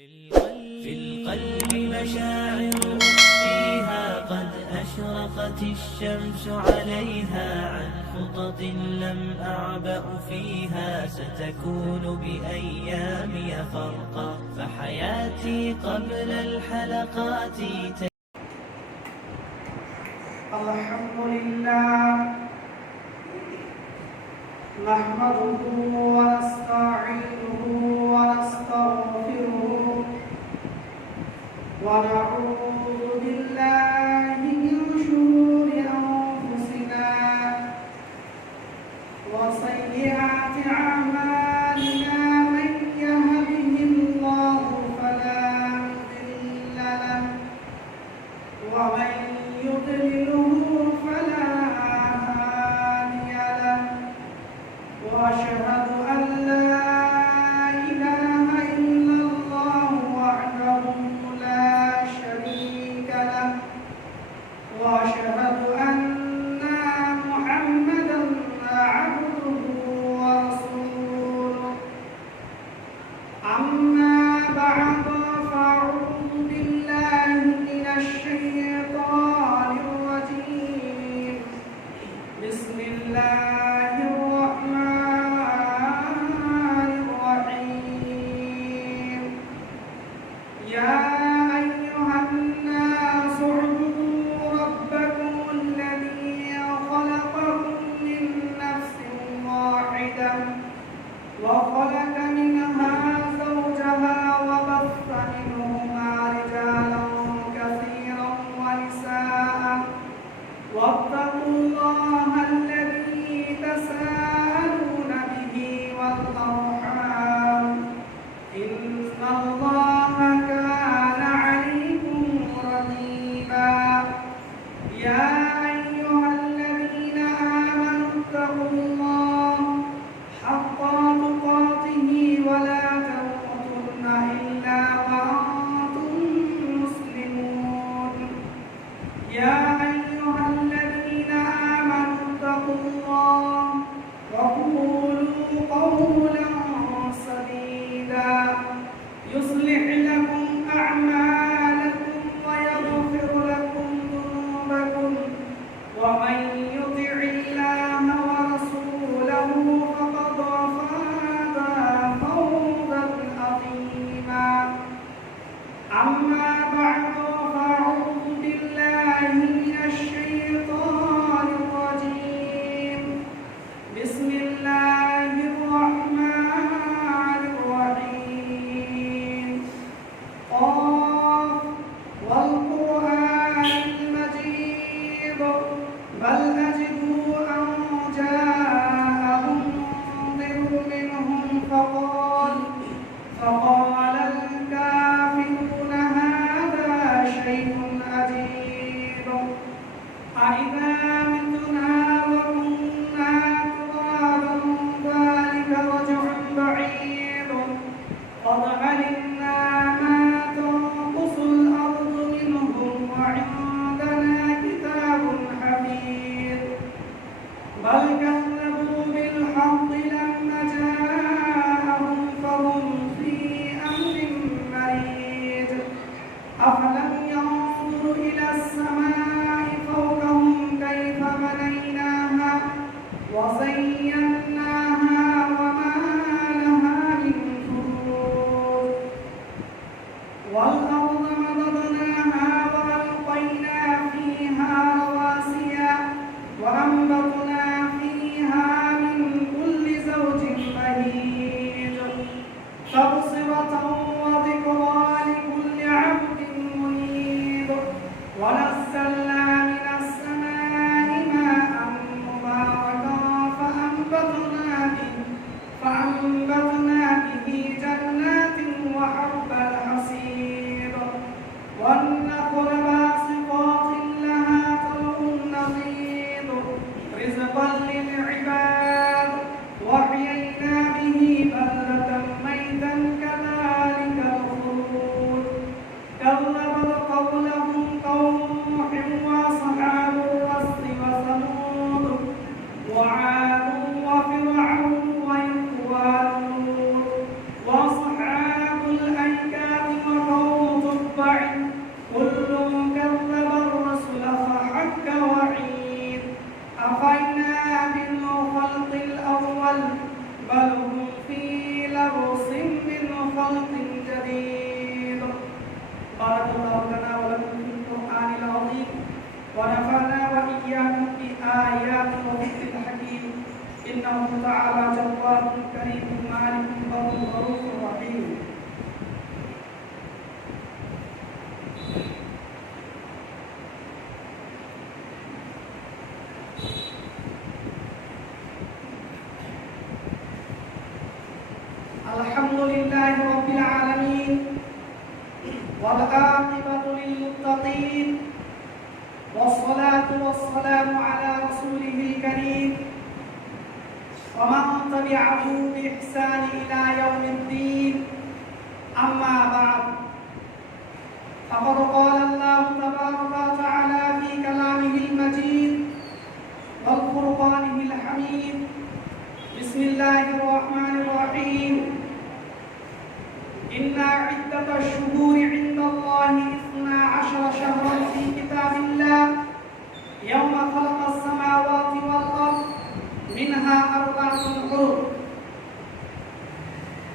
في القلب مشاعر فيها قد أشرقت الشمس عليها عن خطط لم أعبأ فيها ستكون بأيامي فرقا فحياتي قبل الحلقات الحمد لله نحمده ونستعينه ونستغفره ونعوذ بالله من شرور أنفسنا وسيئات أعمالنا من يهده الله فلا مضل له ومن يضلله فلا هادي له وأشهد أن لا إله إلا الله وحده لا شريك له وأشهد أن محمدا عبده ورسوله أما بعد فأعوذ بالله من الشيطان الرجيم بسم الله الرحمن الرحيم يا أيها الناس اعبدوا ربكم الذي خلقكم من نفس واحدة وخلق منها زوجها خلق جديد. بارك الله لنا ولكم في القرآن العظيم ونفعنا وإياكم بآيات وذكر الحكيم. إنه تعالى جواد كريم مالك بر رؤوف رحيم. الحمد لله رب العالمين والعاقبة للمتقين والصلاة والسلام على رسوله الكريم ومن تبعه بإحسان إلى يوم الدين. أما بعد، فقد قال الله تبارك وتعالى في كلامه المجيد والفرقانه الحميد: بسم الله الرحمن الرحيم. إن عدة الشهور عند الله 12 شهرا في كتاب الله يوم خلق السماوات والأرض منها 4 حرم.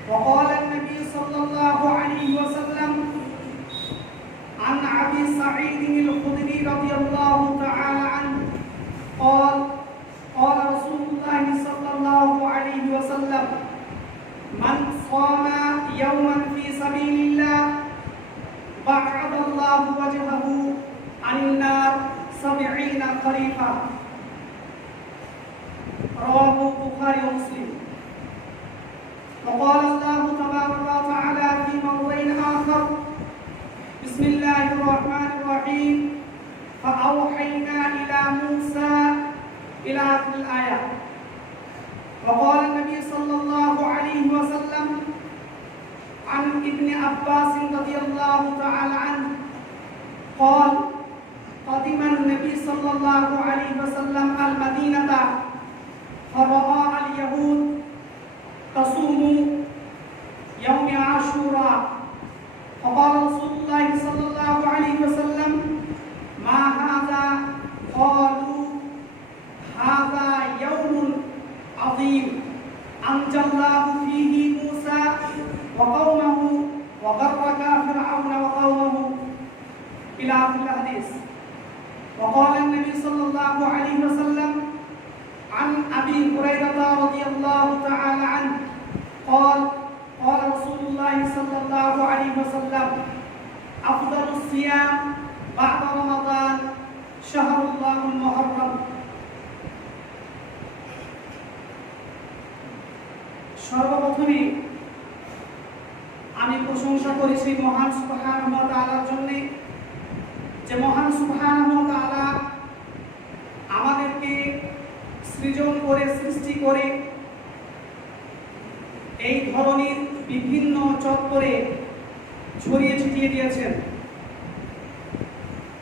وقال النبي صلى الله عليه وسلم عن أبي سعيد الخدري رضي الله تعالى عنه قال: قال رسول الله صلى الله عليه وسلم: من صام يوما في سبيل الله بعد الله وجهه عن النار 70 خريفا. رواه البخاري ومسلم. وقال الله تبارك وتعالى في موضع آخر: بسم الله الرحمن الرحيم. فأوحينا إلى موسى إلى آخر الآية. وقال النبي صلى الله عليه وسلم عن ابن عباس رضي الله تعالى عنه قال: قدم النبي صلى الله عليه وسلم المدينة فرأى اليهود تصوم يوم عاشوراء، فقال رسول الله صلى الله عليه وسلم: ما هذا؟ قالوا: هذا يوم عظيم أنجى الله فيه موسى وقومه وغرق فرعون وقومه إلى آخر الحديث. وقال النبي صلى الله عليه وسلم عن أبي هريرة رضي الله تعالى عنه قال: قال رسول الله صلى الله عليه وسلم: أفضل الصيام بعد رمضان شهر الله المحرم. সর্বপ্রথমে আমি প্রশংসা করি সেই মহান সুবহানাহু ওয়া তাআলার জন্য, যে মহান সুবহানাহু ওয়া তাআলা আমাদেরকে সৃজন করে, সৃষ্টি করে এই ধরনের বিভিন্ন চত্বরে ছড়িয়ে ছিটিয়ে দিয়েছেন।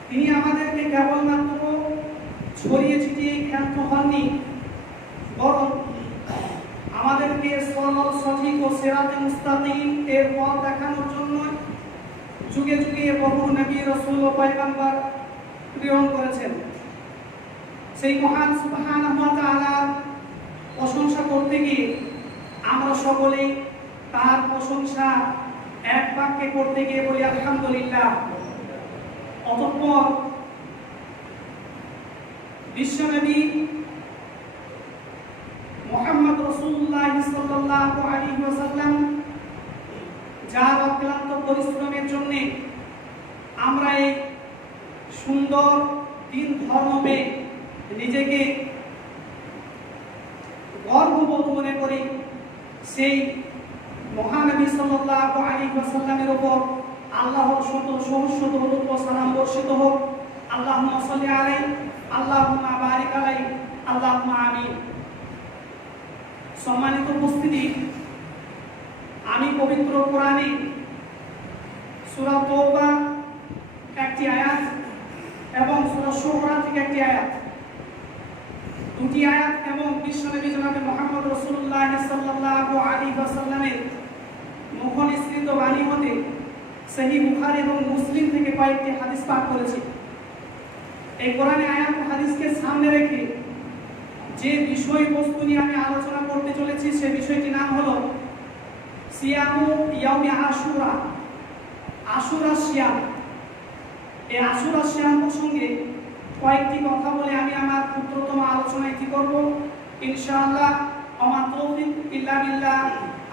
তিনি আমাদেরকে কেবলমাত্র ছড়িয়ে ছিটিয়ে ক্ষান্ত হননি, বরং আমাদেরকে সরল, সঠিক ও সিরাতে মুস্তাকিম এর পথ দেখানোর জন্য যুগে যুগে বহু নবী, রাসূল ও পয়গম্বর প্রেরণ করেছেন। সেই মহান সুবহানাহু ওয়া তাআলার প্রশংসা করতে গিয়ে আমরা সকলেই তার প্রশংসা এক বাক্যে করতে গিয়ে বলি আলহামদুলিল্লাহ। অতঃপর বিশ্বনবী মুহাম্মদ রাসূলুল্লাহ সাল্লাল্লাহু আলাইহি ওয়াসাল্লাম যার অক্লান্ত পরিশ্রমের জন্য আমরা এই সুন্দর দিন ধর্মে নিজেকে গর্ববোধ মনে করি, সেই মহানবী সাল্লাল্লাহু আলাইহি ওয়াসাল্লামের উপর আল্লাহর শত সহস্র দরুদ ও সালাম বর্ষিত হোক। আল্লাহুম্মা সাল্লি আলাইহি, আল্লাহুম্মা বারিক আলাইহি, আল্লাহুম্মা আমিন। সম্মানিত উপস্থিতি, আমি পবিত্র কোরআনে সূরা তাওবা একটি আয়াত এবং সূরা শুরা থেকে একটি আয়াত, দুটি আয়াত এবং বিশ্বনবী জনাবে মুহাম্মদ রাসূলুল্লাহ সাল্লাল্লাহু আলাইহি ওয়াসাল্লামের মুখনিসৃত বাণী হতে সহিহ বুখারী এবং মুসলিম থেকে কয়েকটি হাদিস পাঠ করেছি। এই কোরআনে আয়াত ও হাদিসকে সামনে রেখে যে বিষয়বস্তু নিয়ে আমি আলোচনা করতে চলেছি সে বিষয়টির নাম হলো সিয়ামু ইয়াউমি আশুরা, আশুরা সিয়াম। এই আশুরা সিয়াম প্রসঙ্গে কয়েকটি কথা বলে আমি আমার ক্ষুদ্রতম আলোচনায় কি করব ইনশাআল্লাহ। ওমা তৌফিক ইল্লা বিল্লাহ,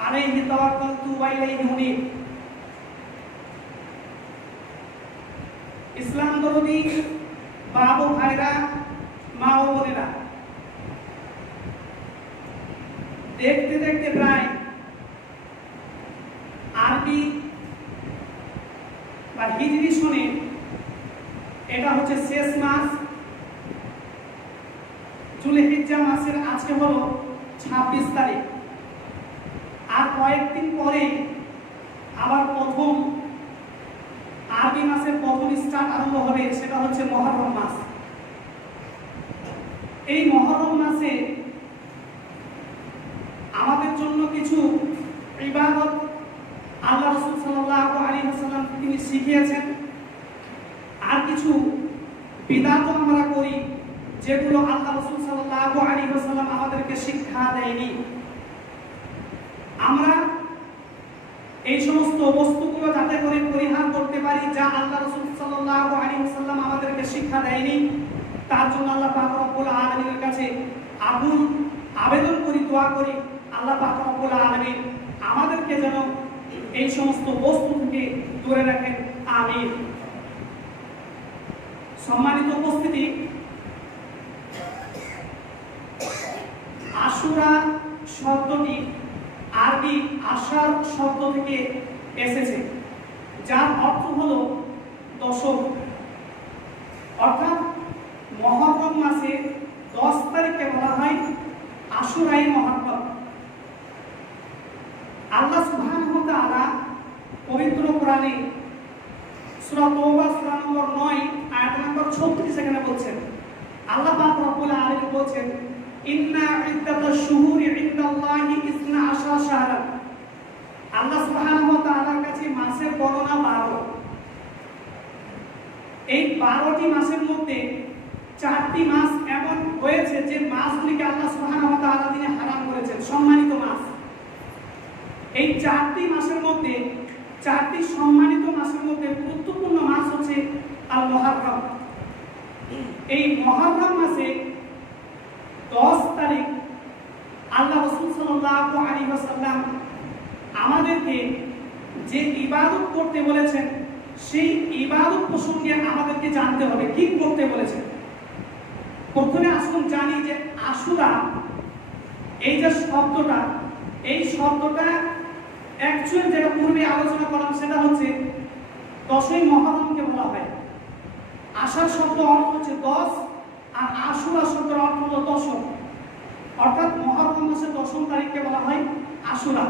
আলাইহি তাওয়াক্কালতু ওয়া ইলাইহি উনীব। ইসলাম দরদি বাবু ভাইরা, মা ও বোনেরা, দেখতে দেখতে প্রায় আরবি বা হিজরি সনে এটা হচ্ছে শেষ মাস। জুলহিজ্জা মাসের আজকে হলো 26 তারিখ। আর কয়েকদিন পরে আবার প্রথম আরবি মাসের প্রথম স্টার্ট আরম্ভ হবে, সেটা হচ্ছে মুহররম মাস। এই মুহররম মাসে আমাদের জন্য কিছু ইবাদত আল্লাহ রাসূল সাল্লাল্লাহু আলাইহি ওয়াসাল্লাম তিনি শিখিয়েছেন, আর কিছু বিদআত আমরা করি যেগুলো আল্লাহ রাসূল সাল্লাল্লাহু আলাইহি ওয়াসাল্লাম আমাদেরকে শিক্ষা দেয়নি। আমরা এই সমস্ত বস্তুগুলো যাতে করে পরিহার করতে পারি যা আল্লাহ রাসূল সাল্লাল্লাহু আলাইহি ওয়াসাল্লাম আমাদেরকে শিক্ষা দেয়নি, তার জন্য আল্লাহ পাক রব্বুল আলামিনের কাছে আকুল আবেদন করি, দোয়া করি, আল্লাহ পাক রব্বুল আলামিন আমাদেরকে যেন এই সমস্ত বস্তু থেকে দূরে রাখেন, আমিন। সম্মানিত উপস্থিতি, আশুরা শব্দটি আরবি আশার শব্দ থেকে এসেছে, যার অর্থ হলো দশম। অর্থাৎ মুহররম মাসে 10 তারিখে বলা হয় আশুরাই মুহররম। আল্লাহ সুবহানাহু ওয়া তাআলা পবিত্র কোরআনে সূরা তাওবা সূরা নম্বর 9 আয়াত নম্বর 36 এখানে বলছেন, আল্লাহ পাক রব্বুল আলামিন বলছেন, ইন্না ইদ্দাতাশ শুহুরি ইনদাল্লাহি 12 শাহরান। আল্লাহ সুবহানাহু ওয়া তাআলার কাছে মাসের গণনা 12। এই 12টি মাসের মধ্যে 4টি মাস এমন হয়েছে যে মাসগুলিকে আল্লাহ সুবহানাহু ওয়া তাআলা তিনি হারাম করেছেন, সম্মানিত মাস। এই 4টি মাসের মধ্যে, 4টি সম্মানিত মাসের মধ্যে গুরুত্বপূর্ণ মাস হচ্ছে আল মুহররম। এই মুহররম মাসে 10 তারিখ আল্লাহ রাসূল সাল্লাল্লাহু আলাইহি ওয়াসাল্লাম আমাদেরকে যে ইবাদত করতে বলেছেন, সেই ইবাদত প্রসঙ্গে আমাদেরকে জানতে হবে কি করতে বলেছেন। প্রথমে আসুন জানি যে আশুরা এই যে শব্দটা, এই শব্দটা অ্যাকচুয়াল যেটা পূর্বে আলোচনা করলাম সেটা হচ্ছে 10ই মুহররমকে বলা হয়। আশার শব্দ অর্থ হচ্ছে 10, আর আশুরা শব্দের অর্থ হলো দশম। অর্থাৎ মুহররম মাসের 10ম তারিখকে বলা হয় আশুরা।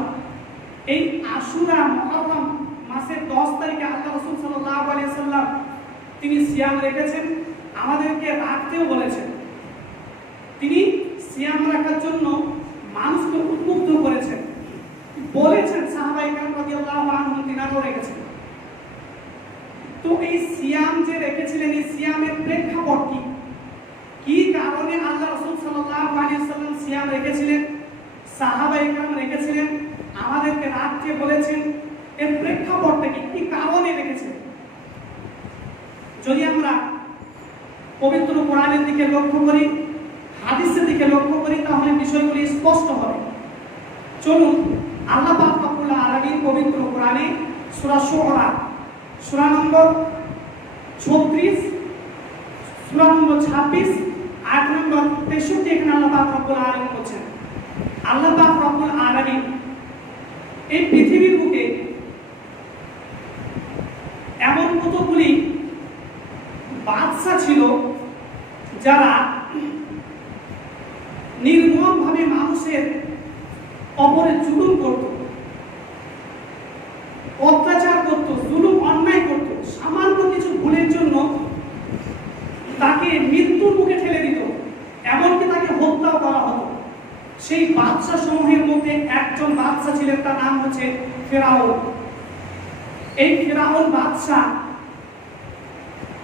এই আশুরা মুহররম মাসের 10 তারিখে আল্লাহ রাসূল সাল্লাল্লাহু আলাইহি ওয়াসাল্লাম তিনি সিয়াম রেখেছেন, আমাদেরকে রাখতেও বলেছেন। তিনি সিয়াম রাখার জন্য মানুষকে উদ্বুদ্ধ করেছেন, বলেছেন, সাহাবায়ে কেরাম রাদিয়াল্লাহু আনহুম তিনারাও রেখেছেন। তো এই সিয়াম যে রেখেছিলেন, এই সিয়ামের প্রেক্ষাপট কি কারণে আল্লাহ রাসূল সাল্লাল্লাহু আলাইহি ওয়াসাল্লাম সিয়াম রেখেছিলেন, সাহাবায়ে কেরাম রেখেছিলেন, আমাদেরকে রাখতে বলেছেন, এর প্রেক্ষাপটটা কি কারণে রেখেছেন? যদি আমরা পবিত্র কোরআনের দিকে লক্ষ্য করি, হাদিসের দিকে লক্ষ্য করি, তাহলে বিষয়গুলি স্পষ্ট হবে। চলুন আল্লাহ পাক রব্বুল আলামিন পবিত্র কোরআনে সূরা শুআরা সূরা নম্বর 36, সূরা নম্বর 26, আয়াত নম্বর 63 এখানে আল্লাহ পাক রব্বুল আলামিন বলেছেন, আল্লাহ পাক রব্বুল আলামিন এই পৃথিবীর বুকে এমন কতগুলি বাদশা ছিল যারা নির্মমভাবে মানুষের উপরে জুলুম করত, অত্যাচার করত, জুলুম অন্যায় করত। সামান্য কিছু ভুলের জন্য তাকে মৃত্যুর মুখে ঠেলে দিত, এমনকি তাকে হত্যাও করা হতো। সেই বাদশা সমূহের মধ্যে একজন বাদশা ছিলেন, তার নাম হচ্ছে ফেরাউন। এই ফেরাউন বাদশা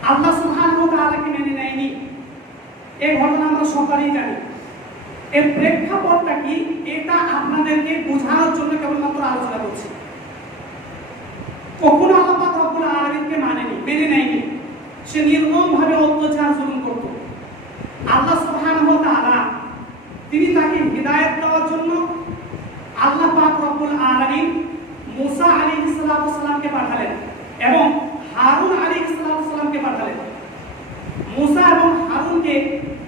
আল্লাহ সুবহানাহু ওয়া তাআলাকে মেনে নেয়নি। এই ঘটনা আমরা সকলেই জানি। এর প্রেক্ষাপটটা কি এটা আপনাদেরকে বোঝানোর জন্য কেবলমাত্র আলোচনা করছি। কখনো আল্লাহ পাক রব্বুল আলামিনকে মেনে নেয়নি। সে নির্মমভাবে অত্যাচার জুলুম করত। আল্লাহ সুবহানাহু ওয়া তাআলা তিনি তাকে হিদায়াত দেওয়ার জন্য আল্লাহ পাক রব্বুল আলামিন মুসা আলাইহিস সালামকে পাঠালেন এবং হারুন আলাইহিস সালামকে পাঠালেন। মুসা এবং হারুনকে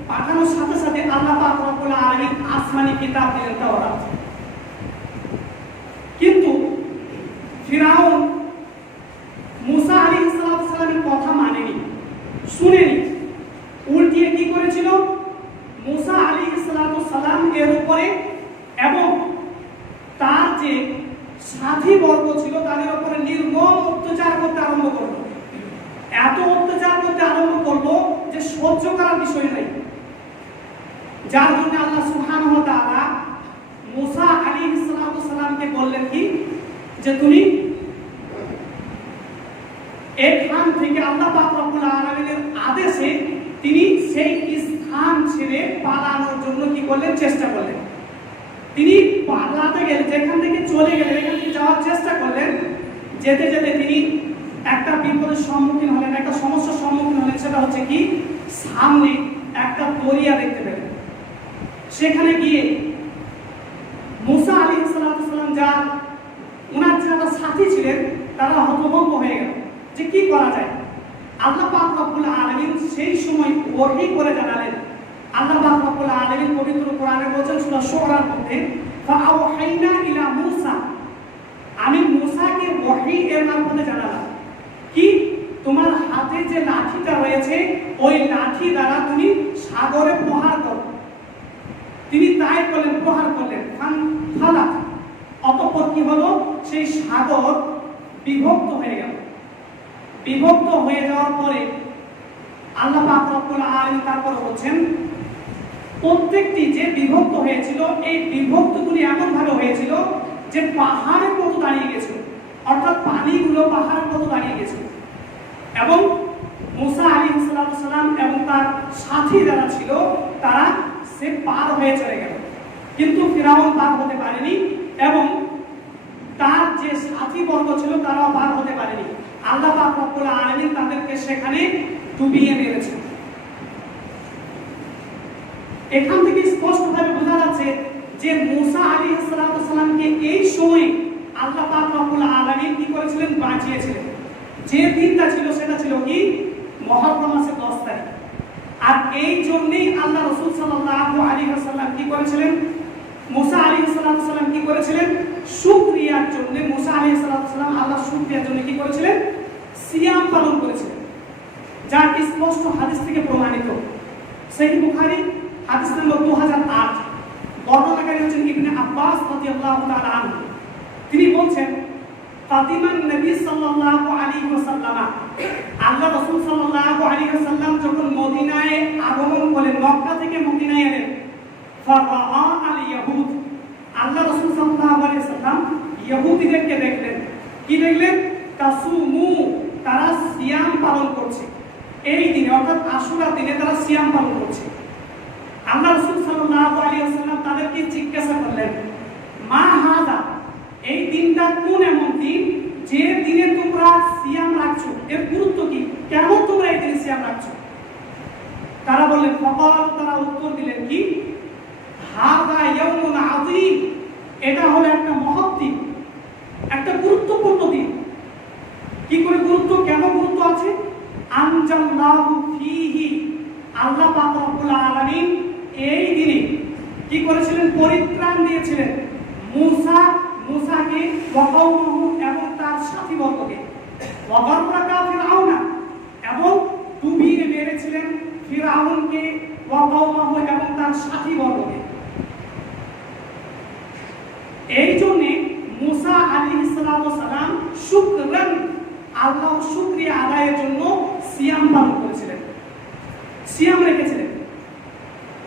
পাঠানোর সাথে সাথে আল্লাহ পাক রব্বুল আলামিন আসমানি কিতাব দিলেন, তাওরাত। কিন্তু ফিরাউন মুসা আলাইহিস সালামের কথা মানেনি, শুনেনি। উল্টিয়ে কি করেছিল? মুসা আলাইহিস সালাম এর উপরে এবং তার যে সাথী বর্গ ছিল তাদের উপরে নির্মম অত্যাচার করতে আরম্ভ করলো। এত অত্যাচার করতে আরম্ভ করলো যে সহ্য করার বিষয় নাই। যার জন্য আল্লাহ সুবহানাহু ওয়া তাআলা মুসা আলাইহিস সালামকে বললেন কি, যে তুমি এখান থেকে আল্লাহ পাক রব্বুল আলামিনের আদেশে তিনি সেই স্থান ছেড়ে পালানোর জন্য কি করলেন? চেষ্টা করলেন। তিনি পালাতে গেলেন, যেখান থেকে চলে গেলেন, এখান থেকে যাওয়ার চেষ্টা করলেন। যেতে যেতে তিনি একটা বিপদের সম্মুখীন হলেন, একটা সমস্যার সম্মুখীন হলেন। সেটা হচ্ছে কি, সামনে একটা দরিয়া দেখতে পেলেন। সেখানে গিয়ে মুসা আলাইহিস সালাম ওনার যারা সাথী ছিলেন তারা হতভম্ব হয়ে গেল যে কি করা যায়। আল্লাহ পাক রব্বুল আলামিন সেই সময় ওহী করে জানালেন। আল্লাহ পাক রব্বুল আলামিন পবিত্র কোরআনে বলেছেন সূরা শুআরার মধ্যে, ফাআওহাইনা ইলা মুসা, আমি মুসাকে ওহী এর মারফতে জানালাম কি, তোমার হাতে যে লাঠিটা রয়েছে ওই লাঠি দ্বারা তুমি সাগরে প্রহার করো। তিনি তাই করলেন, প্রহার করলেন। ফালাক, অতঃপর কি হলো? সেই সাগর বিভক্ত হয়ে গেল। বিভক্ত হয়ে যাওয়ার পরে আল্লাহ পাক রব্বুল আলামিন তারপর বলছেন, প্রত্যেকটি যে বিভক্ত হয়েছিল এই বিভক্তগুলি এমন ভাবে হয়েছিল যে পাহাড়ের মতো দাঁড়িয়ে গেছিল, অর্থাৎ পানিগুলো পাহাড়ের মতো দাঁড়িয়ে গেছিল। এবং মুসা আলাইহিস সালাম এবং তার সাথী যারা ছিল তারা সে পার হয়ে চলে গেল, কিন্তু ফিরাউন পার হতে পারেনি এবং তার যে সাথী বর্গ ছিল তারাও পার হতে পারেনি। আল্লাহ পাক রব্বুল আলামিন তাদেরকে সেখানে ডুবিয়ে মেরেছেন। এখান থেকে স্পষ্টভাবে বোঝা যাচ্ছে যে মুসা আলাইহিস সালামকে এই সময় আল্লাহ পাক রব্বুল আলামিন কি করেছিলেন? বাঁচিয়েছিলেন। যে দিনটা ছিল সেটা ছিল কি, মুহররম মাসের 10 তারিখ। আর এই জন্যই আল্লাহ রাসূল সাল্লাল্লাহু আলাইহি ওয়াসাল্লাম কি করেছিলেন? মুসা আলাইহিস সালাম কি করেছিলেন? শুকরিয়ার জন্য মুসা আলাইহিস সালাম আল্লাহর শুকরিয়ার জন্য কি করেছিলেন? সিয়াম পালন করেছিলেন, যা স্পষ্ট হাদিস থেকে প্রমাণিত। সহিহ বুখারী হাদিস নম্বর 2008, বর্ণনাকারী হচ্ছেন ইবনে আব্বাস রাদিয়াল্লাহু তাআলা আনহু। তিনি বলছেন, ফাতিমান নবী সাল্লাল্লাহু আলাইহি ওয়াসাল্লাম, আল্লাহ রাসূল সাল্লাল্লাহু আলাইহি ওয়াসাল্লাম যখন মদিনায় আগমন করলেন, মক্কা থেকে মদিনায় এলেন, ফারাআ আল ইয়াহুদ, আল্লাহ রাসূল সাল্লাল্লাহু আলাইহি ওয়াসাল্লাম ইহুদিদেরকে দেখলেন। কি দেখলেন? তাসুমু, তারা সিয়াম পালন করছে। এই দিনে অর্থাৎ আশুরার দিনে তারা সিয়াম পালন করছে। আল্লাহ রাসূল সাল্লাল্লাহু আলাইহি ওয়াসাল্লাম তাদেরকে জিজ্ঞাসা করলেন, মা হাযা, এই দিনটা কোন এমন দিন যে দিনে তোমরা সিয়াম রাখছো? এর গুরুত্ব কি? কেন তোমরা এই দিনে সিয়াম রাখছো? তারা বললেন, ফাকাল, তারা উত্তর দিলেন কি, হাযা ইয়াউমুন আযীম, এটা হলো একটা মহৎ দিন, একটা গুরুত্বপূর্ণ দিন। কি করে গুরুত্ব, কেন গুরুত্ব আছে? আনজাল্লাহু ফীহি, আল্লাহ পাক রব্বুল আলামিন এই দিনে কি করেছিলেন? পরিত্রাণ দিয়েছিলেন মুসাকে ওয়া কওমহু, এবং তার সাথীবর্গকে, ওয়া গাররাকা ফিরআউনা, এবং ডুবিয়ে মেরেছিলেন ফিরআউনকে, ওয়া কওমহু, এবং তার সাথীবর্গকে। এই জন্য মুসা আলাইহিস সালাম শুকরান, আল্লাহর শুকরিয়া আদায়ের জন্য সিয়াম পালন করেছিলেন, সিয়াম রেখেছিলেন।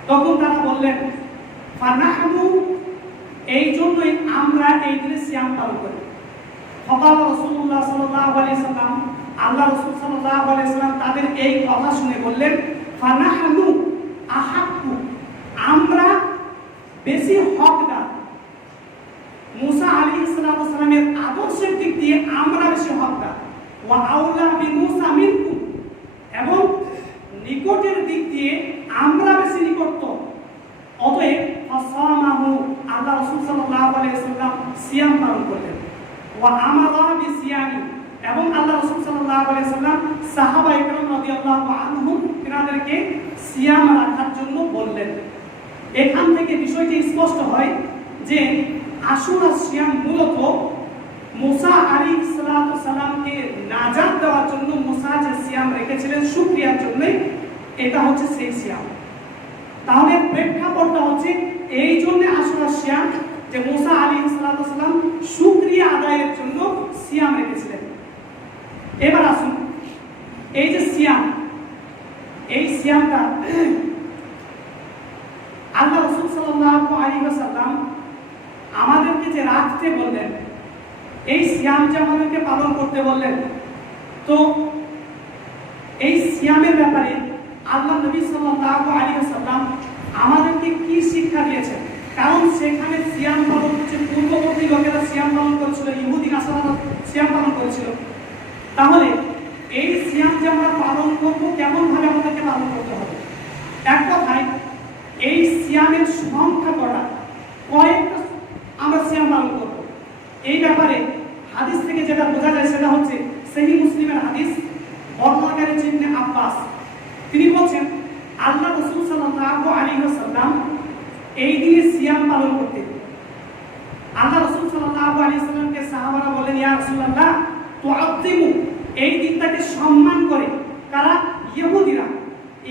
তখন তারা বললেন, ফানাহনু, এই জন্যই আমরা এই দিনে সিয়াম পালন করি। ফাকাল রাসূলুল্লাহ সাল্লাল্লাহু আলাইহি ওয়াসাল্লাম, আল্লাহ রাসূল সাল্লাল্লাহু আলাইহি ওয়াসাল্লাম তাদের এই কথা শুনে বললেন, ফানাহনু আহাক্কু, আমরা বেশি হকদার। মুসা আলাইহিস সালামের আদর্শের দিক দিয়ে আমরা বেশি হক। ওয়া আউলা বিমূসা মিনকুম, এবং নিকটের দিক দিয়ে আমরা বেশি নিকটতর। অতএব ফাসামাহু, আল্লাহ রাসূল সাল্লাল্লাহু আলাইহি ওয়াসাল্লাম সিয়াম পালন করলেন। ওয়া আমারা বিসিয়ামি, এবং আল্লাহ রাসূল সাল্লাল্লাহু আলাইহি ওয়াসাল্লাম সাহাবায়ে কেরাম রাদিয়াল্লাহু আনহুম এনাদেরকে সিয়াম রাখার জন্য বললেন। এখান থেকে বিষয়টি স্পষ্ট হয় যে আশুরা সিয়াম মূলত মুসা আলাইহিস সালামকে নাজাত দেওয়ার জন্য মুসা যে সিয়াম রেখেছিলেন শুকরিয়ার জন্য, এটা হচ্ছে সেই সিয়াম। তাহলে প্রেক্ষাপটটা হচ্ছে এই জন্য আশুরা সিয়াম যে মুসা আলাইহিস সালাম শুকরিয়া আদায়ের জন্য সিয়াম রেখেছিলেন। এবার আসুন, এই যে সিয়াম, এই সিয়ামটা আল্লাহ রাসূল সাল্লাল্লাহু আলাইহি ওয়াসাল্লাম আমাদেরকে যে রাখতে বললেন, এই সিয়াম যে আমাদেরকে পালন করতে বললেন, তো এই সিয়ামের ব্যাপারে আল্লাহ নবী সাল্লাল্লাহু আলাইহি ওয়াসাল্লাম আমাদেরকে কি শিক্ষা দিয়েছেন? কারণ সেখানে সিয়াম পালন হচ্ছে পূর্ববর্তী লোকেরা সিয়াম পালন করেছিল, ইহুদি নাসারারা সিয়াম পালন করেছিল। তাহলে এই সিয়াম যে আমরা পালন করবো, কেমন ভাবে আমাদেরকে পালন করতে হবে? এক কথায় এই সিয়ামের সংখ্যা কটা, কয়েকটা আমরা সিয়াম পালন করব, এই ব্যাপারে হাদিস থেকে যেটা বোঝা যায় সেটা হচ্ছে সহিহ মুসলিমের হাদিস। বর্ণনাকারী ইবনে আব্বাস তিনি বলেন আল্লাহ রাসূল সাল্লাল্লাহু আলাইহি ওয়াসাল্লাম এই দিনে সিয়াম পালন করতেন। আল্লাহ রাসূল সাল্লাল্লাহু আলাইহি ওয়াসাল্লামকে সাহাবারা বলেন, ইয়া রাসূলুল্লাহ তুআযিমু, এই দিনটাকে সম্মান করে কারা? ইহুদিরা।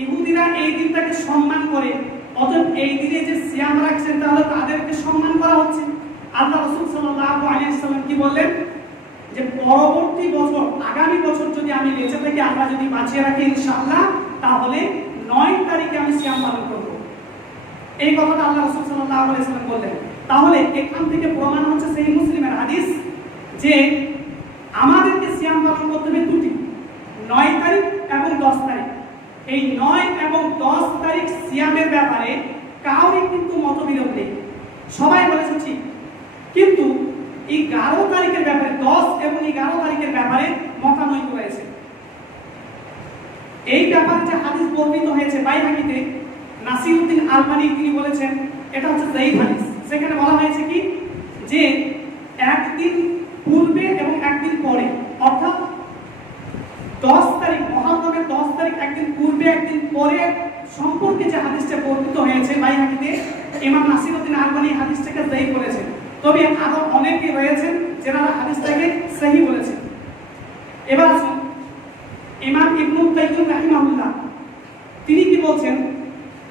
ইহুদিরা এই দিনটাকে সম্মান করে, অতএব এই দিনে যে সিয়াম রাখছেন তাহলে তাদেরকে সম্মান করা হচ্ছে। আল্লাহ রাসূল সাল্লাল্লাহু আলাইহি ওয়াসাল্লাম কি বললেন যে পরবর্তী বছর, আগামী বছর যদি আমি বেঁচে থাকি, আমরা যদি বাঁচিয়ে রাখি ইনশাআল্লাহ, তাহলে 9 তারিখে আমি সিয়াম পালন করব। এই কথাটা আল্লাহ রাসূল সাল্লাল্লাহু আলাইহি ওয়াসাল্লাম বললেন। তাহলে এখান থেকে প্রমাণ হচ্ছে সেই মুসলিমের হাদিস যে আমাদেরকে সিয়াম পালন করতে হবে দুটি, 9 তারিখ এবং 10 তারিখ। এই 9 এবং 10 তারিখ সিয়ামের ব্যাপারে কারোরই কিন্তু মতবিরোধ নেই, সবাই বলেছে ঠিক। কিন্তু 11 তারিখের ব্যাপারে, 10 এবং 11 তারিখের ব্যাপারে মতানৈক্য রয়েছে। এই ব্যাপারে যে হাদিস বর্ণিত হয়েছে বাইহাকিতে, নাসিরউদ্দিন আলবানী তিনি বলেছেন এটা হচ্ছে যায়ীফ হাদিস। সেখানে বলা হয়েছে কি যে একদিন পূর্বে এবং একদিন পরে, অর্থাৎ 10 তারিখ, মুহররমের 10 তারিখ একদিন পূর্বে একদিন পরে সম্পর্কে যে হাদিসটা বর্ণিত হয়েছে বাইহাকিতে, ইমাম নাসিরউদ্দিন আলবানী হাদিসটাকে যায়ীফ বলেছেন। তবে আরো অনেকে রয়েছেন যারা হাদিসটাকে সহিহ বলেছেন। এবার আসুন ইমাম ইবনুল কাইয়্যিম রাহিমাহুল্লাহ তিনি কি বলছেন?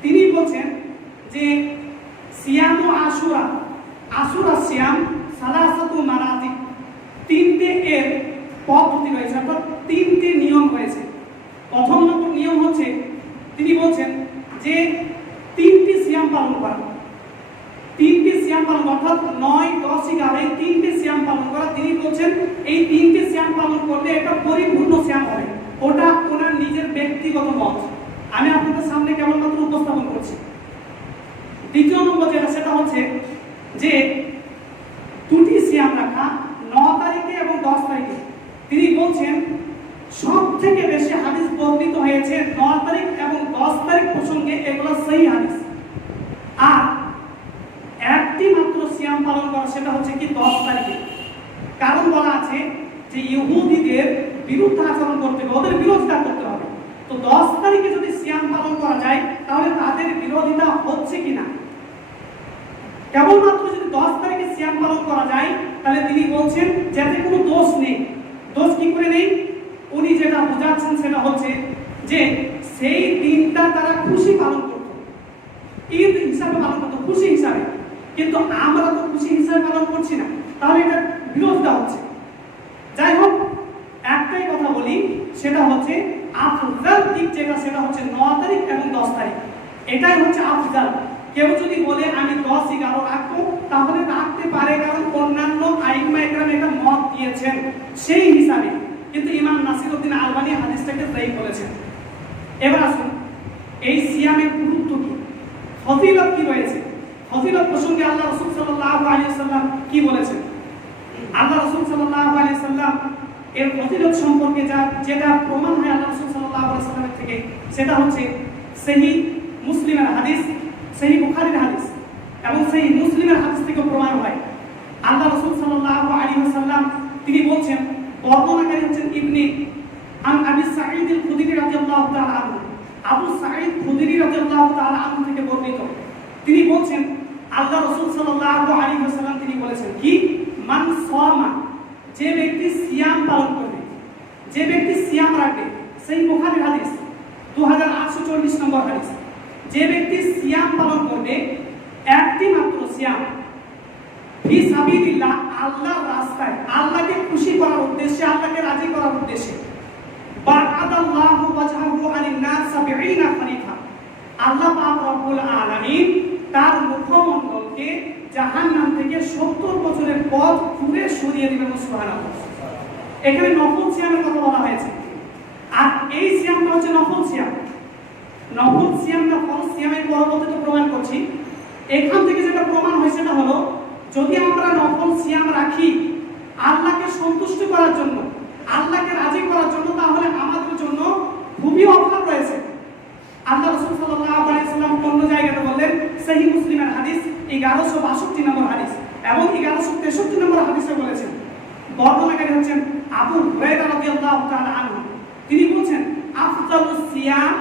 তিনি বলছেন যে সিয়ামু আশুরা, আশুরা সিয়াম সালাসাতু মারাতিব, 3টে এর পদ্ধতি রয়েছে, অর্থাৎ 3টে নিয়ম রয়েছে। প্রথম নম্বর নিয়ম হচ্ছে তিনি বলছেন যে 3টি সিয়াম পালন করা, 3টি সিয়াম পালন, অর্থাৎ 9, 10, 11 এই 3টে সিয়াম পালন করা। তিনি বলছেন এই 3টে সিয়াম পালন করলে এটা পরিপূর্ণ সিয়াম হবে। ওটা ওনার নিজের ব্যক্তিগত মত, আমি আপনাদের সামনে কেবলমাত্র উপস্থাপন করছি। দ্বিতীয় নম্বর যেটা সেটা হচ্ছে যে 2টি সিয়াম রাখা 9 তারিখে এবং 10 তারিখে। তিনি বলছেন সব থেকে বেশি হাদিস বর্ণিত হয়েছে 9 তারিখ এবং 10 তারিখ প্রসঙ্গে, এগুলো সহিহ হাদিস। আর একটি মাত্র সিয়াম পালন করা সেটা হচ্ছে কি 10 তারিখে। কারণ বলা আছে যে ইহুদিদের বিরুদ্ধে আচরণ করতে হবে, ওদের বিরোধিতা করতে হবে। তো 10 তারিখে যদি সিয়াম পালন করা যায় তাহলে তাদের বিরোধিতা হচ্ছে কিনা, কেবলমাত্র যদি 10 তারিখে সিয়াম পালন করা যায় তাহলে তিনি বলছেন যাতে কোনো দোষ নেই। দোষ কি করে নেই? উনি যেটা বোঝাচ্ছেন সেটা হচ্ছে যে সেই দিনটা তারা খুশি পালন করত, ঈদ হিসাবে পালন করত, খুশি হিসাবে। কিন্তু আমরা তো খুশি হিসাবে পালন করছি না, তাহলে এটা বিরোধিতা হচ্ছে। যাই হোক, একটাই কথা বলি, সেটা হচ্ছে আফজাল দিক যেটা সেটা হচ্ছে 9 তারিখ এবং 10 তারিখ, এটাই হচ্ছে আফজাল। কেউ যদি বলে আমি 10, 11 রাখবো তাহলে রাখতে পারে, কারণ অন্যান্য আইম্মা একরাম এটা মত দিয়েছেন সেই হিসাবে। কিন্তু ইমাম নাসিরউদ্দিন আলবানী হাদিসটাকে যায়ীফ বলেছেন। এবার আসুন এই সিয়ামের গুরুত্ব কি, ফজিলত কি রয়েছে। ফজিলত প্রসঙ্গে আল্লাহ রাসূল সাল্লাল্লাহু আলাইহি ওয়াসাল্লাম কি বলেছেন? আল্লাহ রাসূল সাল্লাল্লাহু আলাইহি ওয়াসাল্লাম এর ফজিলত সম্পর্কে যেটা প্রমাণ হয় আল্লাহ রাসূল সাল্লাল্লাহু আলাইহি ওয়াসাল্লামের থেকে, সেটা হচ্ছে সহিহ মুসলিমের হাদিস, সহিহ বুখারীর হাদিস এবং সহিহ মুসলিমের হাদিস থেকে প্রমাণ হয়। আল্লাহ রাসূল সাল্লাল্লাহু আলাইহি ওয়াসাল্লাম তিনি বলছেন, বর্ণনাকারী হচ্ছেন ইবনে আন আবি সাঈদ আল-খুদরি রাদিয়াল্লাহু তাআলা আনহু, আবু সাঈদ খুদরি রাদিয়াল্লাহু তাআলা আনহু থেকে বর্ণিত। তিনি বলছেন আল্লাহ রাসূল সাল্লাল্লাহু আলাইহি ওয়াসাল্লাম তিনি বলেছেন কি, মান সামা, যে ব্যক্তি সিয়াম পালন করবে, যে ব্যক্তি সিয়াম রাখবে, সেই বুখারীর হাদিস 2840 নম্বর হাদিস, যে ব্যক্তি সিয়াম পালন করবে, একটি মাত্র সিয়াম, ফি সাবিলিল্লাহ, আল্লাহর রাস্তায়, আল্লাহকে খুশি করার উদ্দেশ্যে, আল্লাহকে রাজি করার উদ্দেশ্যে, বা'আদাল্লাহু ওয়াজহাহু আনিন নাস 70 খরিফা, আল্লাহ পাক রব্বুল আলামিন তার মুখমণ্ডলকে জাহান্নাম থেকে 70 বছরের পথ দূরে সরিয়ে দিবেন। সুবহানাল্লাহ। এখানে নফল সিয়ামের কথা বলা হয়েছে, আর এই সিয়ামটা হচ্ছে নফল সিয়াম। নফল সিয়ামটা ফরজ সিয়ামের পরবর্তীতে প্রমাণ করছি। এখান থেকে যেটা প্রমাণ হয় সেটা হলো, যদি আমরা নফল সিয়াম রাখি আল্লাহকে সন্তুষ্ট করার জন্য, আল্লাহকে রাজি করার জন্য, তাহলে আমাদের জন্য খুবই অভাব রয়েছে। আল্লাহ রাসূল সাল্লাল্লাহু আলাইহি ওয়াসাল্লাম অন্য জায়গাতে বললেন, সহিহ মুসলিমের হাদিস 1162 নম্বর হাদিস এবং 1163 নম্বর হাদিসে বলেছেন, বর্ণনাকারী হচ্ছেন আবু হুরায়রা রাদিয়াল্লাহু তাআলা আনহু, তিনি বলেন, আফদালুস সিয়াম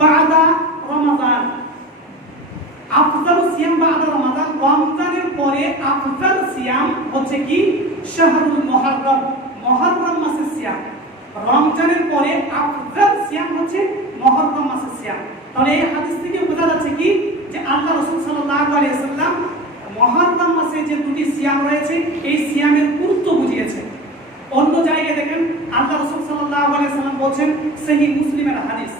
বাদা রমাদান, আফদালুস সিয়াম বাদা রমাদান, রমজানের পরে আফদাল সিয়াম হচ্ছে কি, শাহরুল মুহররম, মুহররম মাসের সিয়াম। রমজানের পরে আফদাল সিয়াম হচ্ছে মুহররম মাসের সিয়াম। তাহলে এই হাদিস থেকে বোঝা যাচ্ছে কি, যে আল্লাহ রাসূল সাল্লাল্লাহু আলাইহি ওয়াসাল্লাম মুহররম মাসে যে দুটি সিয়াম রয়েছে, এই সিয়ামের গুরুত্ব বুঝিয়েছে। অন্য জায়গায় দেখেন আল্লাহ রাসূল সাল্লাল্লাহু আলাইহি ওয়াসাল্লাম বলেন, সহিহ মুসলিমের হাদিস,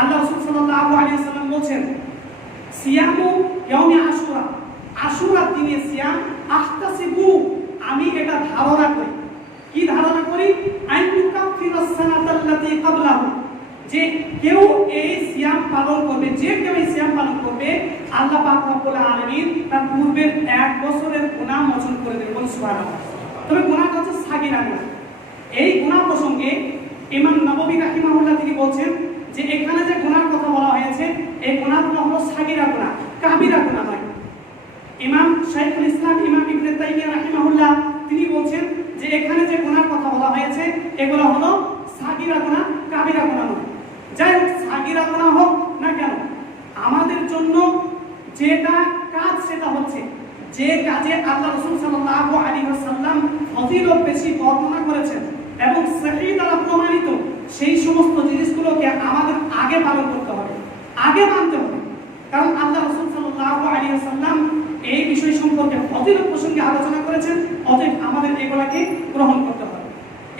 আল্লাহ রাসূল সাল্লাল্লাহু আলাইহি ওয়াসাল্লাম বলেন, সিয়ামু ইয়াউমি আশুরা, আশুরার দিনে সিয়াম, আহতাসিবু, আমি এটা ধারণা করি। কি ধারণা করি? আইয়ুকাফিরাস সানাতাল্লাতী ক্বাবলাহু, যে কেউ এই সিয়াম পালন করবে, যে কেউ এই সিয়াম পালন করবে, আল্লাহ পাক রব্বুল আলামিন তার পূর্বের 1 বছরের গুনাহ মোচন করে দেবেন। সুবহানাল্লাহ। তবে গুনাহটা হচ্ছে সাগীরা গুনাহ। এই গুনাহ প্রসঙ্গে ইমাম নববী রাহিমাহুল্লাহ তিনি বলেন যে এখানে যে গুনাহর কথা বলা হয়েছে, এই গুনাহগুলো হলো সাগীরা গুনাহ, কাবীরা গুনাহ নয়। ইমাম শাইখুল ইসলাম ইমাম ইবনে তাইমিয়া রাহিমাহুল্লাহ তিনি বলেন যে এখানে যে গুনাহর কথা বলা হয়েছে, এগুলো হলো সাগীরা গুনাহ, কাবীরা গুনাহ নয়। যাই হোক, সাগীরা গুনাহ হোক না কেন, আমাদের জন্য যেটা কাজ সেটা হচ্ছে, যে কাজে আল্লাহ রাসূল সাল্লাল্লাহু আলাইহি ওয়াসাল্লাম ফজিলত বেশি বর্ণনা করেছেন এবং সহিহ দ্বারা প্রমাণিত, সেই সমস্ত জিনিসগুলোকে আমাদের আগে পালন করতে হবে, আগে মানতে হবে। কারণ আল্লাহ রাসূল সাল্লাল্লাহু আলাইহি ওয়াসাল্লাম এই বিষয় সম্পর্কে ফজিলত প্রসঙ্গে আলোচনা করেছেন, অতএব আমাদের এগুলাকে গ্রহণ করতে হবে।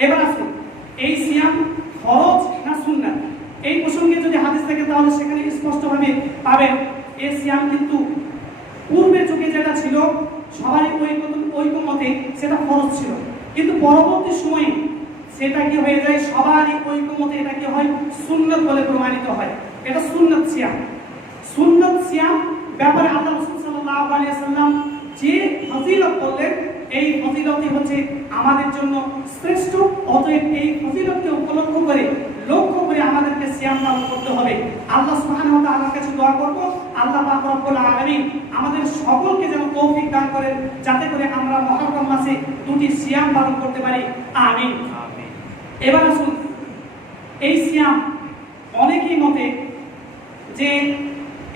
এবার আসুন, এই সিয়াম ফরজ না সুন্নাত, এই প্রসঙ্গে যদি হাদিস থাকে তাহলে সেখানে স্পষ্টভাবে পাবেন এই সিয়াম কিন্তু পূর্বে যুগে যেটা ছিল সবাই ঐকমতে সেটা ফরজ ছিল, কিন্তু পরবর্তী সময়ে সেটা কি হয়ে যায়, সবারই ঐকমতে এটা কি হয়, সুন্নাত বলে প্রমাণিত হয়। এটা সুন্নাত সিয়াম। সুন্নাত সিয়াম ব্যাপারে আল্লাহ রাসূল সাল্লাল্লাহু আলাইহি ওয়াসাল্লাম যে ফজিলত বললেন, এই ফজিলতই হচ্ছে আমাদের জন্য শ্রেষ্ঠ। অতএব এই ফজিলতকে উপলক্ষ করে, লক্ষ্য করে আমাদেরকে সিয়াম পালন করতে হবে। আল্লাহ সুবহানাহু ওয়া তাআলার কাছে দোয়া করব, আল্লাহ পাক রব্বুল আলামিন আমাদের সকলকে যেন তৌফিক দান করেন, যাতে করে আমরা মুহররম মাসে দুটি সিয়াম পালন করতে পারি। আমিন। এবার আসুন, এই সিয়াম অনেকেই মতে যে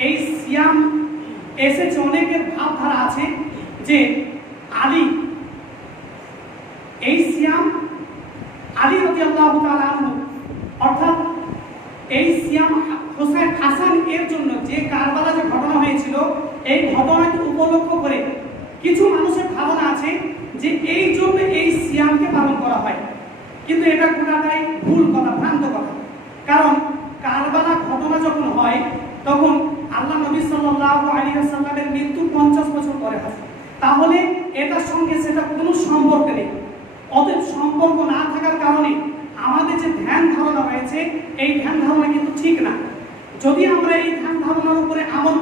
এই সিয়াম এসেছে, অনেকের ভাবধারা আছে যে আলী, এই সিয়াম আলী রাদিয়াল্লাহু তাআলা আনহু, অর্থাৎ এই সিয়াম হোসেন হাসান এর জন্য, যে কারবালা যে ঘটনা হয়েছিল, এই ঘটনাকে উপলক্ষ করে কিছু মানুষের ধারণা আছে যে এই জন্য এই সিয়ামকে পালন করা হয়, কিন্তু এটা পুরাটাই ভুল কথা, ভ্রান্ত কথা। কারণ কারবালা ঘটনা যখন হয় তখন আল্লাহ নবী সাল্লাল্লাহু আলাইহি ওয়াসাল্লামের মৃত্যু 50 বছর পরে হয়, তাহলে এটার সঙ্গে সেটা কোনো সম্পর্ক নেই। অতএব সম্পর্ক না থাকার কারণে আমাদের যে ধ্যান ধারণা রয়েছে, এই ধ্যান ধারণা কিন্তু ঠিক না। যদি আমরা এই ধ্যান ধারণার উপরে আমল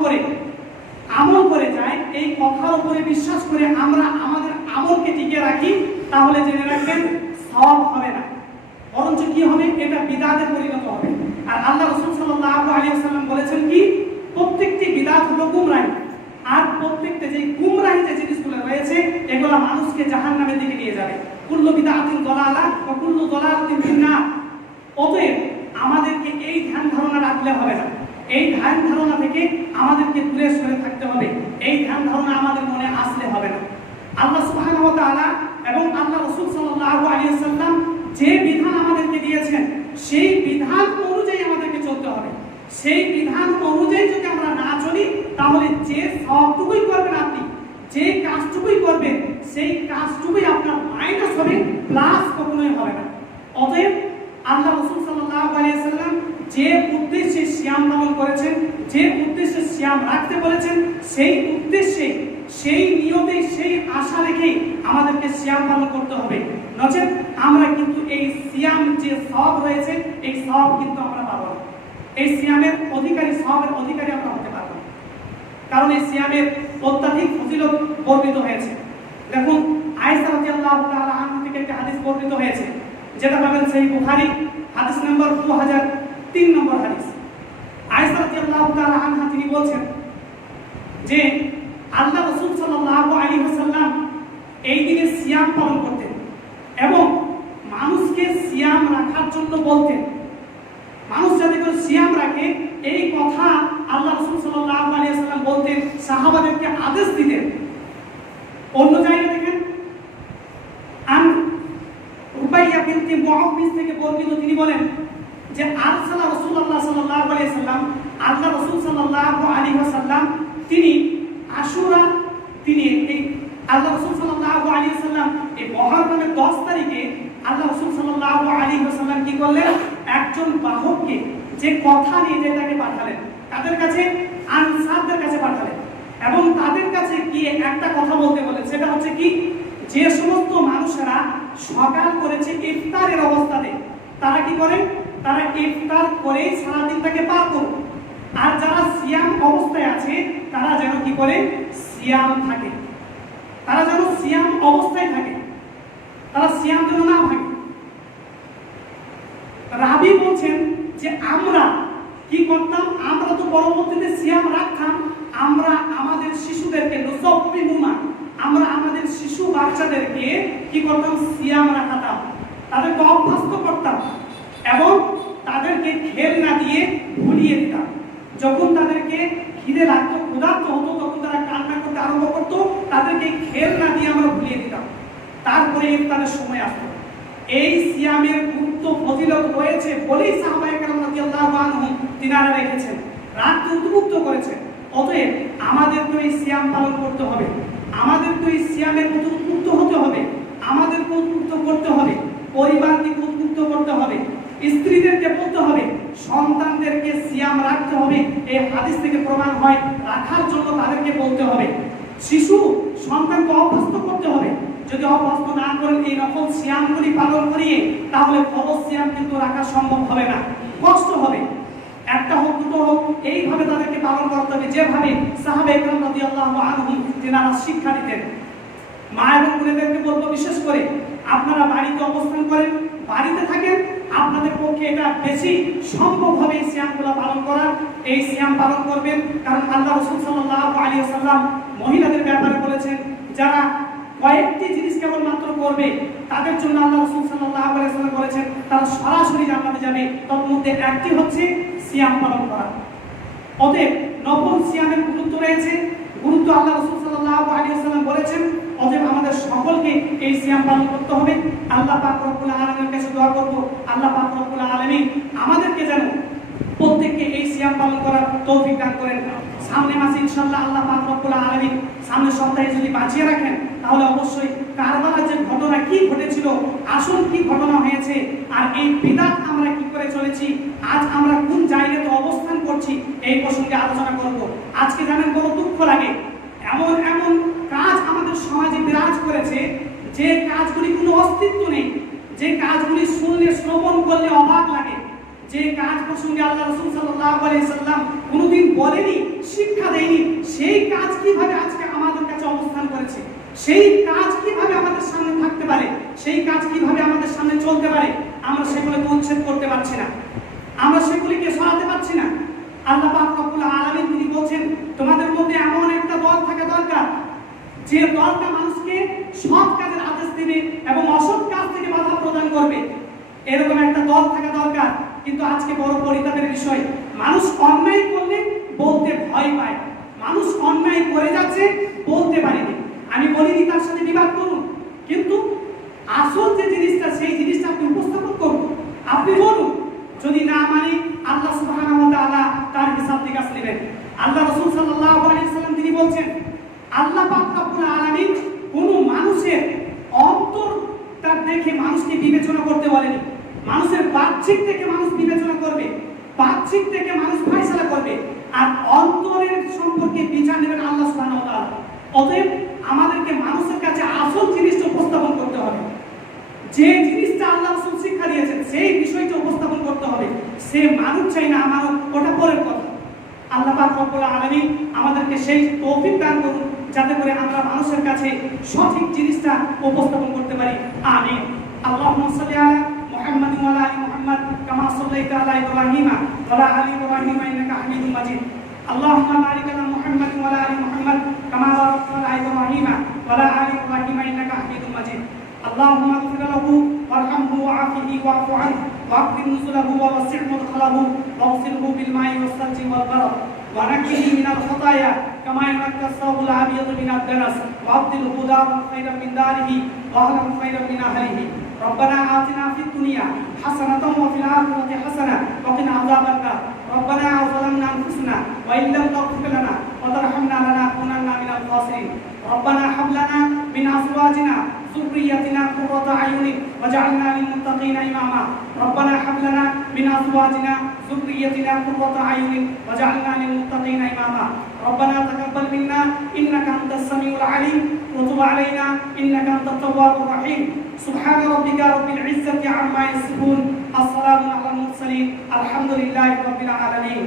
করে যাই, এই কথার উপরে বিশ্বাস করে আমরা আমাদের আমলকে টিকে রাখি তাহলে জেনে রাখবেন সওয়াব হবে না, বরঞ্চ কি হবে, এটা বিদআতে পরিণত হবে। আর আল্লাহ রাসূল সাল্লাল্লাহু আলাইহি ওয়াসাল্লাম বলেছেন কি, প্রত্যেকটি বিদআত হলো গুমরাহি, আর প্রত্যেকটা যে গুমরাহি যে জিনিসগুলো রয়েছে এগুলো মানুষকে জাহান্নামের দিকে নিয়ে যাবে। কুল্লু বিদআতিন দালালা ওয়া কুল্লু দালালাতিন ফিন্নার। অতএব আমাদেরকে এই ধ্যান ধারণা রাখলে হবে না, এই ধ্যান ধারণা থেকে আমাদেরকে দূরে সরে থাকতে হবে, এই ধ্যান ধারণা আমাদের মনে আসলে হবে না। আল্লাহ সুবহানাহু ওয়া তাআলা এবং আল্লাহ রাসূল সাল্লাল্লাহু আলাইহি ওয়াসাল্লাম যে বিধান আমাদেরকে দিয়েছেন সেই বিধান অনুযায়ী আমাদেরকে চলতে হবে। সেই বিধান অনুযায়ী যদি আমরা না চলি তাহলে যে সবটুকুই করবেন আপনি, যে কাজটুকুই করবেন সেই কাজটুকুই আপনার মাইনাস হবে, প্লাস কখনোই হবে না। অতএব আল্লাহ রাসূল সাল্লাল্লাহু আলাইহি ওয়াসাল্লাম যে উদ্দেশ্যে সিয়াম পালন করেছেন, যে উদ্দেশ্যে সিয়াম রাখতে বলেছেন, সেই উদ্দেশ্যে, সেই নিয়তে, সেই আশা রেখে আমাদেরকে সিয়াম পালন করতে হবে। নচেত আমরা কিন্তু এই সিয়াম যে সওয়াব রয়েছে এই সওয়াব কিন্তু আমরা পাবো না, এই সিয়ামের অধিকারী, সওয়াবের অধিকারী আমরা হতে পারবো না, কারণ এই সিয়ামের অত্যাধিক ফজিলত বর্ণিত হয়েছে। দেখুন আয়েশা রাদিয়াল্লাহু তাআলা আনহা থেকে একটা হাদিস বর্ণিত হয়েছে, যেটা পাবেন সহিহ বুখারী হাদিস নম্বর 2003 নম্বর হাদিস। আয়েশা রাদিয়াল্লাহু তাআলা আনহা তিনি বলছেন যে আল্লাহ রাসূল সাল্লাল্লাহু আলাইহি ওয়াসাল্লাম এই দিনে সিয়াম পালন করতেন এবং মানুষকে সিয়াম রাখার জন্য বলতেন। মানুষ যাতে করে সিয়াম রাখে এই কথা আল্লাহ রাসূল সাল্লাল্লাহু আলাইহি ওয়াসাল্লাম বলতেন, সাহাবাদেরকে আদেশ দিতেন। অন্য জায়গায় দেখেন আন রুবাইয়া বিনতে মুআওবিস থেকে বর্ণিত, তিনি বলেন যে আরসালা রাসূলুল্লাহ সাল্লাল্লাহু আলাইহি ওয়াসাল্লাম, আল্লাহ রাসূল সাল্লাল্লাহু আলাইহি ওয়াসাল্লাম তিনি আশুরা, তিনি এই আল্লাহ রাসূল সাল্লাল্লাহু আলাইহি ওয়াসাল্লাম এই মুহররমের 10 তারিখে আল্লাহ রাসূল সাল্লাল্লাহু আলাইহি ওয়াসাল্লাম কি করলেন, একজন বাহককে যে কথা নিয়ে যেটাকে পাঠালেন, তাদের কাছে আনসারদের কাছে পাঠালেন এবং তাদের কাছে গিয়ে একটা কথা বলতে বলেন, সেটা হচ্ছে কি, যে সমস্ত মানুষেরা সকাল করেছে ইফতারের অবস্থাতে তারা কি করে, তারা ইফতার করে সারা দিনটাকে পার করবে, আর যারা সিয়াম অবস্থায় আছে তারা যেন কি করে, সিয়াম থাকে, তারা যেন সিয়াম অবস্থায় থাকে, তারা সিয়াম যেন না ভাঙে। রাবি বলছেন যে আমরা কি করতাম, আমরা তো পরবর্তীতে সিয়াম রাখতাম, আমরা আমাদের শিশুদেরকে নুসাব্বিহুমা, আমরা আমাদের শিশু বাচ্চাদেরকে কি করতাম, সিয়াম রাখাতাম, তাদেরকে অভ্যস্ত করতাম এবং তাদেরকে খেলনা দিয়ে ভুলিয়ে দিতাম। যখন তাদেরকে খিদে লাগতো, ক্ষুধার্ত হতো, তখন তারা কান্না করতে আরম্ভ করতো, তাদেরকে খেলনা দিয়ে আমরা ভুলিয়ে দিতাম, তারপরে ইফতারের সময় আসতো। এই সিয়ামের গুরুত্ব ফজিলত রয়েছে বলেই সাহাবায়ে কেরাম রাদিয়াল্লাহু আনহুম তিনারা রেখেছেন, রাতকে উদ্বুদ্ধ করেছেন। অতএব আমাদেরকে এই সিয়াম পালন করতে হবে, আমাদেরকে এই সিয়ামের প্রতি উদ্বুদ্ধ হতে হবে, আমাদেরকে উদ্বুদ্ধ করতে হবে, পরিবারকে উদ্বুদ্ধ করতে হবে, স্ত্রীদেরকে বলতে হবে, সন্তানদেরকে সিয়াম রাখতে হবে। এই হাদিস থেকে প্রমাণ হয় রাখার জন্য তাদেরকে বলতে হবে। শিশু সন্তানকে অভ্যস্ত করতে হবে, যদি অভ্যস্ত না করেন এই নফল সিয়ামগুলি পালন করিয়ে, তাহলে ফরজ সিয়াম কিন্তু রাখা সম্ভব হবে না, কষ্ট হবে। একটা হোক দুটো হোক এইভাবে তাদেরকে পালন করতে হবে, যেভাবে সাহাবায়ে কেরাম রাদিয়াল্লাহু আনহুম তিনারা শিক্ষা দিতেন। মা এবং বোনেদেরকে বলবো, বিশেষ করে আপনারা বাড়িতে অবস্থান করেন, বাড়িতে থাকেন, আপনাদের পক্ষে এটা বেশি সম্ভব হবে এই সিয়ামগুলো পালন করা। এই সিয়াম পালন করবেন, কারণ আল্লাহ রাসূল সাল্লাল্লাহু আলাইহি ওয়াসাল্লাম মহিলাদের ব্যাপারে বলেছেন, যারা কয়েকটি জিনিস কেবলমাত্র করবে তাদের জন্য আল্লাহ রাসূল সাল্লাল্লাহু আলাইহি ওয়াসাল্লাম বলেছেন তারা সরাসরি জান্নাতে যাবে, তার মধ্যে একটি হচ্ছে সিয়াম পালন করা। অতএব নফল সিয়ামের গুরুত্ব রয়েছে, গুরুত্ব আল্লাহ রাসূল সাল্লাল্লাহু আলাইহি ওয়াসাল্লাম বলেছেন। অতএব আমাদের সকলকে এই সিয়াম পালন করতে হবে। আল্লাহ পাক রব্বুল আলামিনের কাছে দোয়া করব, আল্লাহ পাক রব্বুল আলামিন আমাদেরকে যেন প্রত্যেককে এই সিয়াম পালন করার তৌফিক দান করেন। সামনে মাসে ইনশাআল্লাহ আল্লাহ পাক রব্বুল আলামিন সামনের সপ্তাহে যদি বাঁচিয়ে রাখেন, তাহলে অবশ্যই কারবালার যে ঘটনা কি ঘটেছিল, আসল কি ঘটনা হয়েছে, আর এই বিদআত আমরা কি করে চলেছি, আজ আমরা কোন জায়গাতে অবস্থান করছি, এই প্রসঙ্গে আলোচনা করব। আজকে জানেন বড় দুঃখ লাগে, এমন এমন কাজ আমাদের সমাজে বিরাজ করেছে যে কাজগুলি কোনো অস্তিত্ব নেই, যে কাজগুলি শুনলে শ্রবণ করলে অবাক লাগে, যে কাজ প্রসঙ্গে আল্লাহ রাসূল সাল্লাল্লাহু আলাইহি সাল্লাম কোনোদিন বলেনি, শিক্ষা দেয়নি, সেই কাজ কিভাবে আজকে আমাদের কাছে অবস্থান করেছে। সেই কাজ কিভাবে আমাদের সামনে থাকতে পারে, সেই কাজ কিভাবে আমাদের সামনে চলতে পারে, আমরা সেগুলোকে উচ্ছেদ করতে পারছি না, আমরা সেগুলিকে সরাতে পারছি না। আল্লাহ পাক রব্বুল আলামিন তিনি বলছেন, তোমাদের মধ্যে এমন একটা দল থাকা দরকার যে দলটা মানুষকে সৎ কাজের আদেশ দিবে এবং অসৎ কাজ থেকে বাধা প্রদান করবে। এরকম একটা দল থাকা দরকার। কিন্তু আজকে বড় পরিতাপের বিষয়, মানুষ অন্যায় করলে বলতে ভয় পায়, মানুষ অন্যায় করে যাচ্ছে বলতে পারেনি। আমি বলিনি তার সাথে বিবাদ করুন, কিন্তু আসল যে জিনিসটা সেই জিনিসটা আপনি উপস্থাপন করুন, আপনি বলুন। যদি না মানে আল্লাহ সুবহানাহু ওয়া তাআলা তার হিসাব নিকাশ নেবেন। আল্লাহ রাসূল সাল্লাল্লাহু আলাইহি ওয়াসাল্লাম তিনি বলছেন, আল্লাহ পাক রব্বুল আলামিন কোন মানুষের অন্তরটা দেখে মানুষকে বিবেচনা করতে বলেনি। মানুষের বাহ্যিক থেকে মানুষ বিবেচনা করবে, বাহ্যিক থেকে মানুষ ফয়সালা করবে, আর অন্তরের সম্পর্কে বিচার নেবেন আল্লাহ সুবহানাহু ওয়া তাআলা। অতএব আমাদেরকে মানুষের কাছে আসল জিনিসটা উপস্থাপন করতে হবে, যে জিনিসটা আল্লাহ রাসূল শিক্ষা দিয়েছেন সেই বিষয়টা উপস্থাপন করতে হবে। সে মানুষ চাই না আমার, ওটা পরের কথা। আল্লাহ পাক রব্বুল আলামিন আমাদেরকে সেই তৌফিক দান করুন যাতে করে আমরা মানুষের কাছে সঠিক জিনিসটা উপস্থাপন করতে পারি। আমিন। আল্লাহুম্মা সাল্লি আলা মুহাম্মাদ ওয়া আলা আলি মুহাম্মাদ কামা সাল্লাইতা আলা ইব্রাহিম ওয়া আলা আলি ইব্রাহিম ইন্নাকা হামিদুম মাজিদ। আল্লাহুম্মা বারিক আলা মুহাম্মাদ ওয়া আলা আলি মুহাম্মাদ কামা বারাকতা আলা ইব্রাহিম ওয়া আলা আলি ইব্রাহিম ইন্নাকা হামিদুম মাজিদ। اللهم اغفر له وارحمه وعافه واعف عنه واكرم نزله ووسع مدخله واغسله بالماء والثلج والبرد ونقه من الخطايا كما ينقى الثوب الابيض من الدنس وابدله دارا خيرا من داره واهلا خيرا من اهله. ربنا آتنا في الدنيا حسنة وفي الآخرة حسنة وقنا عذاب النار. ربنا ظلمنا أنفسنا وإن لم تغفر لنا وترحمنا لنكونن من الخاسرين. ربنا هب لنا من أزواجنا ذريتنا قرة أعين واجعلنا للمتقين إماما. ربنا هب لنا من أزواجنا ذريتنا قرة أعين واجعلنا للمتقين إماما. ربنا تقبل منا إنك أنت السميع العليم وتب علينا إنك أنت التواب الرحيم. سبحان ربك رب العزة عما يصفون. السلام على المرسلين. الحمد لله رب العالمين.